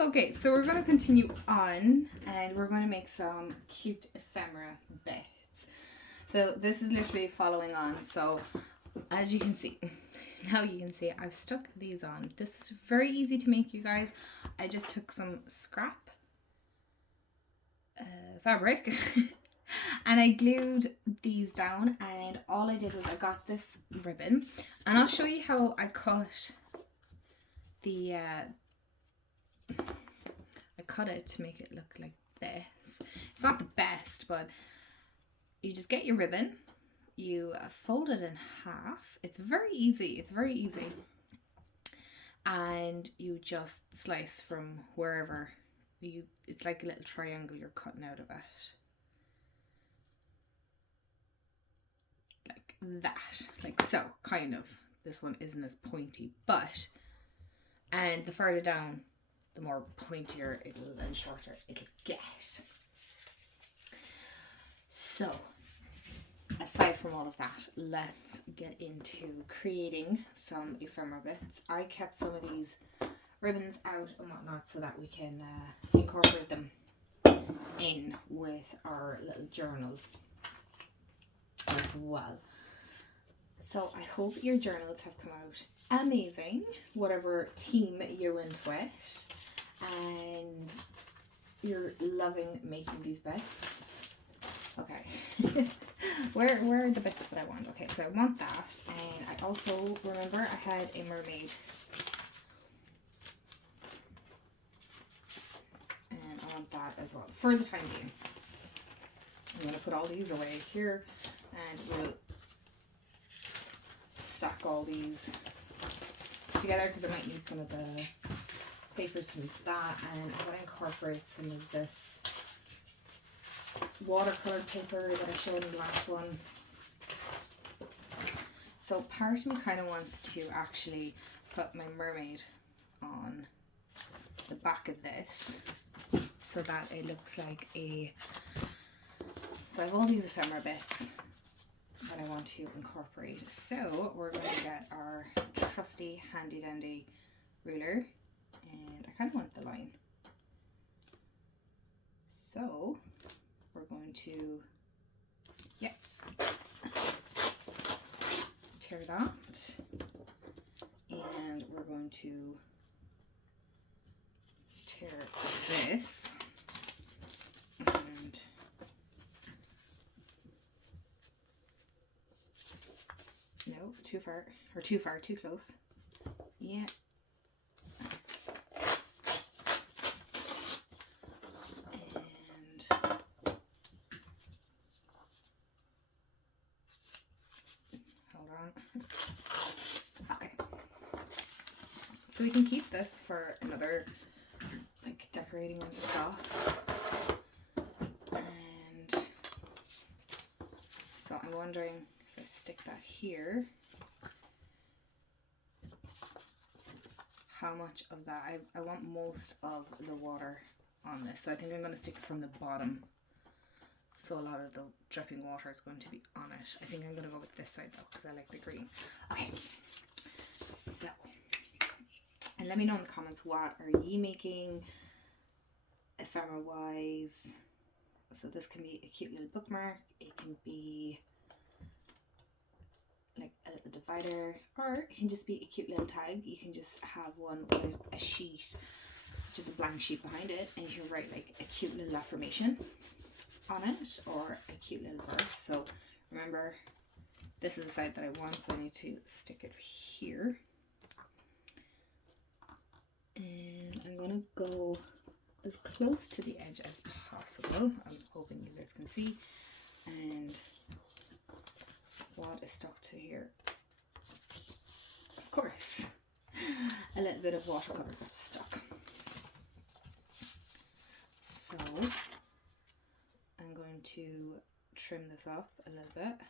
Okay, so we're going to continue on and we're going to make some cute ephemera bits. So this is literally following on. So as you can see, now you can see I've stuck these on. This is very easy to make, you guys. I just took some scrap fabric and I glued these down, and all I did was I got this ribbon, and I'll show you how I cut the I cut it to make it look like this. It's not the best, but you just get your ribbon, you fold it in half. It's very easy. It's very easy. And you just slice from wherever you, it's like a little triangle you're cutting out of it. Like that. Like so, kind of. This one isn't as pointy, but, and the further down, the more pointier it'll and shorter it'll get. So, aside from all of that, let's get into creating some ephemera bits. I kept some of these ribbons out and whatnot so that we can incorporate them in with our little journal as well. So I hope your journals have come out amazing, whatever theme you went with, and you're loving making these bits. Okay. where are the bits that I want? Okay, so I want that, and I also remember I had a mermaid, and I want that as well for the time being. I'm going to put all these away here, and we'll stack all these together because I might need some of the papers to make that, and I'm going to incorporate some of this watercolor paper that I showed in the last one. So part of me kind of wants to actually put my mermaid on the back of this so that it looks like a, so I have all these ephemera bits that I want to incorporate. So we're going to get our trusty handy dandy ruler, and I kind of want the line. So we're going to, tear that, and we're going to tear this, and no, too far, or too close. Yeah. Okay, so we can keep this for another, like, decorating and stuff. And so I'm wondering if I stick that here, how much of that, I want most of the water on this, so I think I'm going to stick it from the bottom. So a lot of the dripping water is going to be on it. I think I'm going to go with this side though, because I like the green. Okay, so, and let me know in the comments, what are you making ephemera wise? So this can be a cute little bookmark, it can be like a little divider, or it can just be a cute little tag. You can just have one with a sheet, just a blank sheet behind it, and you can write like a cute little affirmation on it, or a cute little verse. So remember, this is the side that I want, so I need to stick it here, and I'm gonna go as close to the edge as possible. I'm hoping you guys can see, and what is stuck to here, of course, a little bit of watercolor got stuck. So I'm going to trim this up a little bit,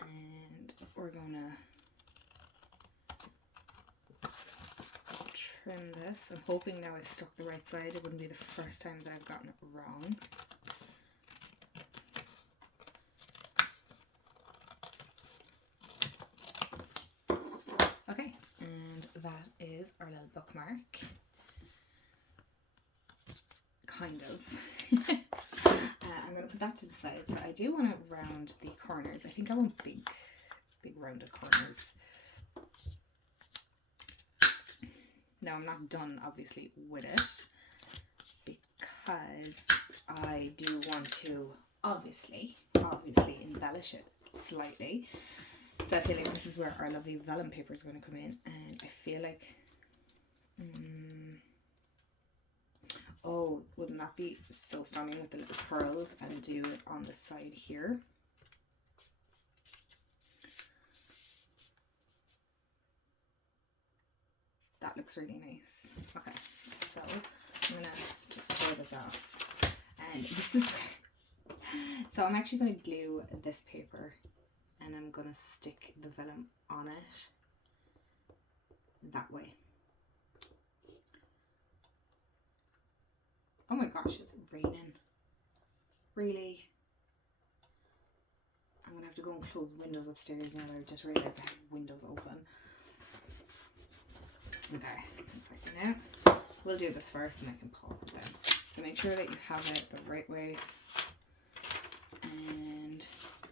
and we're gonna trim this. I'm hoping now I stuck the right side. It wouldn't be the first time that I've gotten it wrong. Okay, that is our little bookmark. Kind of. I'm going to put that to the side. So I do want to round the corners. I think I want big rounded corners. Now I'm not done obviously with it because I do want to obviously embellish it slightly. So I feel like this is where our lovely vellum paper is going to come in, and I feel like oh, wouldn't that be so stunning with the little pearls, and do it on the side here. That looks really nice. Okay, so I'm gonna just pour this off, and this is so I'm actually going to glue this paper and I'm going to stick the vellum on it that way. Oh my gosh, it's raining. Really? I'm going to have to go and close windows upstairs now. I just realised I have windows open. Okay, 1 second now. We'll do this first and I can pause it then. So make sure that you have it the right way. And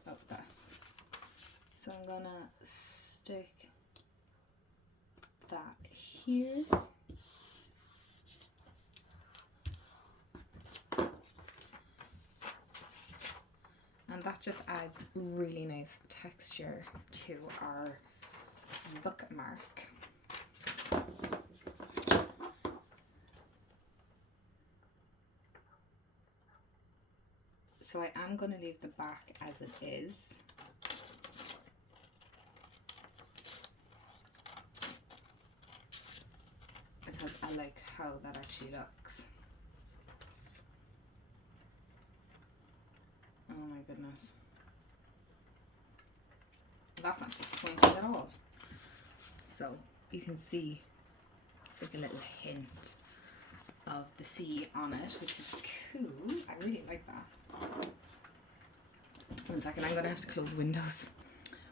oh, that. So I'm going to stick that here. And that just adds really nice texture to our bookmark. So I am going to leave the back as it is. Because I like how that actually looks. Oh my goodness. That's not disappointing at all. So you can see it's like a little hint of the sea on it, which is cool. I really like that. 1 second, I'm going to have to close the windows.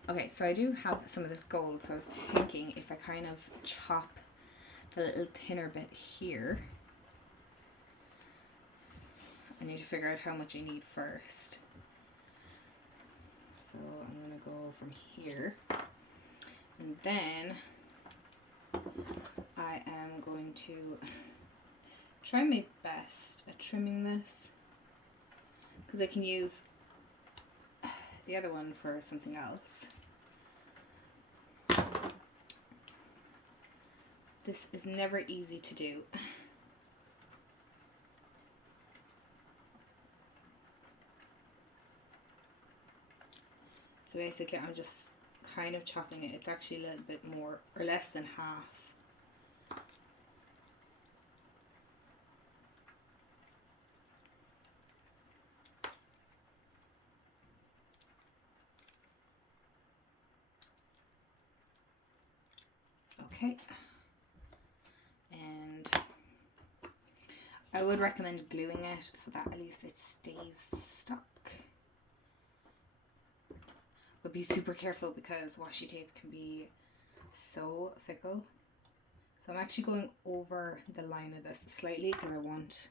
Okay, so I do have some of this gold, so I was thinking if I kind of chop the little thinner bit here. I need to figure out how much I need first. So I'm going to go from here. And then I am going to try my best at trimming this, because I can use the other one for something else. This is never easy to do. So basically I'm just kind of chopping it. It's actually a little bit more or less than half. Okay. And I would recommend gluing it so that at least it stays stuck. But be super careful because washi tape can be so fickle. So I'm actually going over the line of this slightly because I want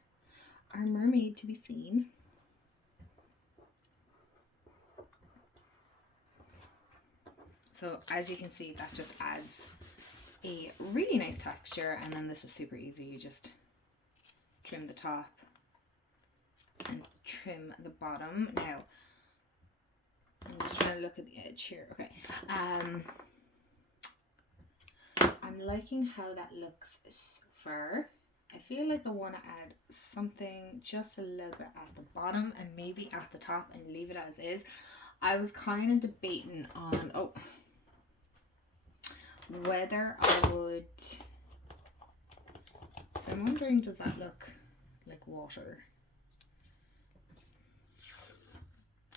our mermaid to be seen. So as you can see, that just adds a really nice texture, and then this is super easy. You just trim the top and trim the bottom. Now I'm just trying to look at the edge here. Okay. I'm liking how that looks so far. I feel like I want to add something just a little bit at the bottom and maybe at the top and leave it as is. I was kind of debating on whether I would, so I'm wondering, does that look like water?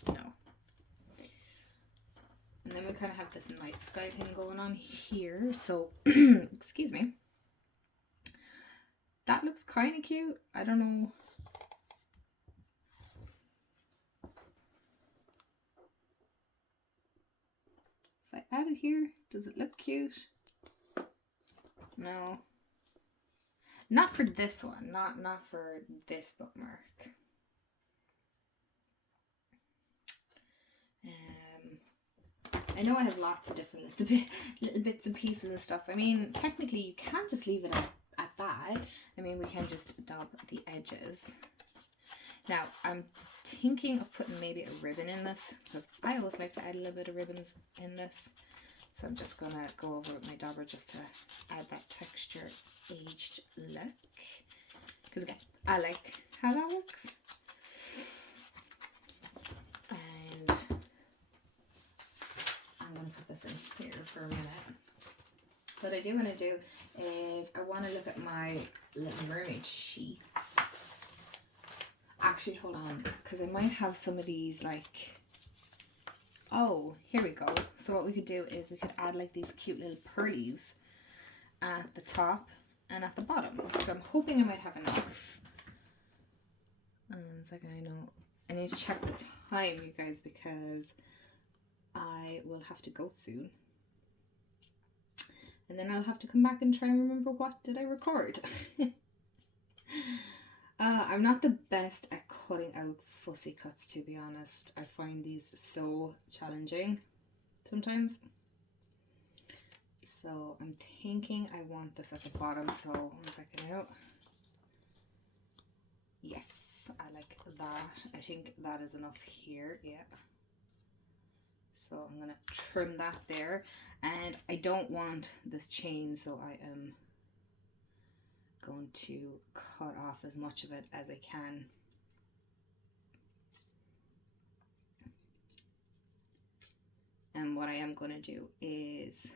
No. And then we kind of have this night sky thing going on here, so excuse me, that looks kind of cute. I don't know. If I add it here, does it look cute? No. Not for this one. Not for this bookmark. I know I have lots of different little bits and pieces and stuff. I mean, technically you can't just leave it at that. I mean, we can just dab the edges. Now, I'm thinking of putting maybe a ribbon in this, because I always like to add a little bit of ribbons in this. So I'm just going to go over with my dabber just to add that texture aged look. Because again, I like how that works. And I'm going to put this in here for a minute. What I do want to do is I want to look at my Little Mermaid sheets. Actually, hold on, because I might have some of these like, oh, here we go. So what we could do is we could add like these cute little pearlies at the top and at the bottom. So I'm hoping I might have enough. One second, I need to check the time, you guys, because I will have to go soon. And then I'll have to come back and try and remember what did I record. I'm not the best at cutting out fussy cuts, to be honest. I find these so challenging sometimes. So I'm thinking I want this at the bottom. So 1 second out. Yes, I like that. I think that is enough here. Yeah. So I'm going to trim that there. And I don't want this chain, so I am going to cut off as much of it as I can. And what I am going to do is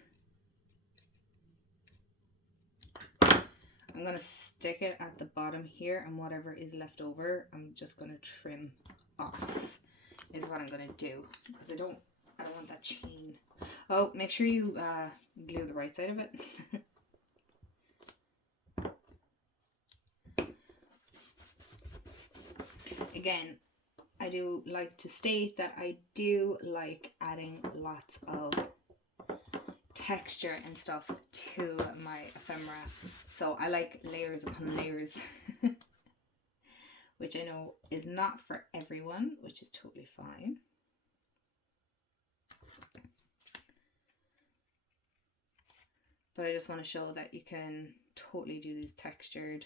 I'm going to stick it at the bottom here, and whatever is left over I'm just going to trim off is what I'm going to do, because I don't want that chain. Oh, make sure you glue the right side of it. Again, I do like to state that I do like adding lots of texture and stuff to my ephemera. So I like layers upon layers, which I know is not for everyone, which is totally fine. But I just want to show that you can totally do these textured.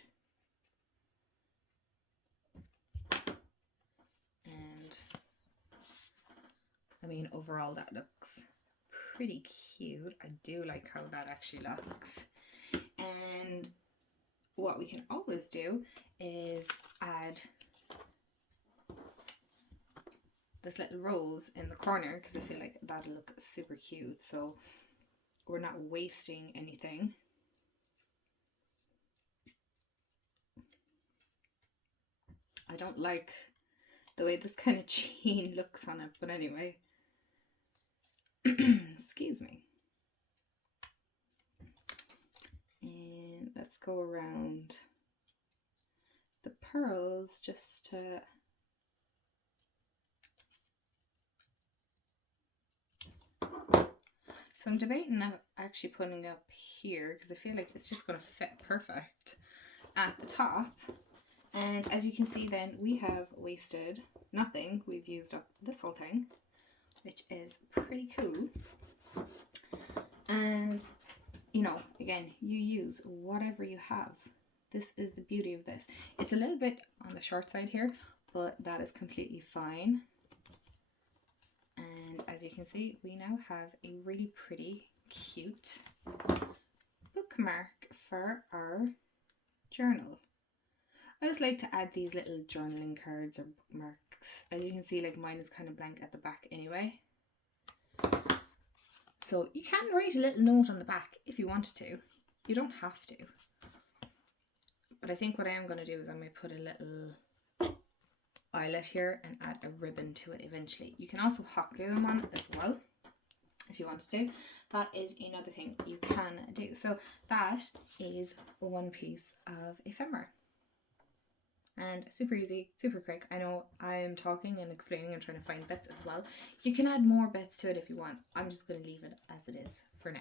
And I mean, overall that looks pretty cute. I do like how that actually looks. And what we can always do is add this little rose in the corner, because I feel like that'll look super cute. So we're not wasting anything. I don't like the way this kind of chain looks on it, but anyway. Excuse me. And let's go around the pearls just to so I'm debating actually putting it up here, because I feel like it's just going to fit perfect at the top. And as you can see, then we have wasted nothing. We've used up this whole thing, which is pretty cool. And you know, again, you use whatever you have. This is the beauty of this. It's a little bit on the short side here, but that is completely fine. And as you can see, we now have a really pretty, cute bookmark for our journal. I always like to add these little journaling cards or bookmarks. As you can see, like mine is kind of blank at the back anyway. So you can write a little note on the back if you wanted to. You don't have to. But I think what I am going to do is I'm going to put a little eyelet here and add a ribbon to it eventually. You can also hot glue them on as well if you want to. That is another thing you can do. So that is one piece of ephemera. And super easy, super quick. I know I'm talking and explaining and trying to find bits as well. You can add more bits to it if you want. I'm just going to leave it as it is for now.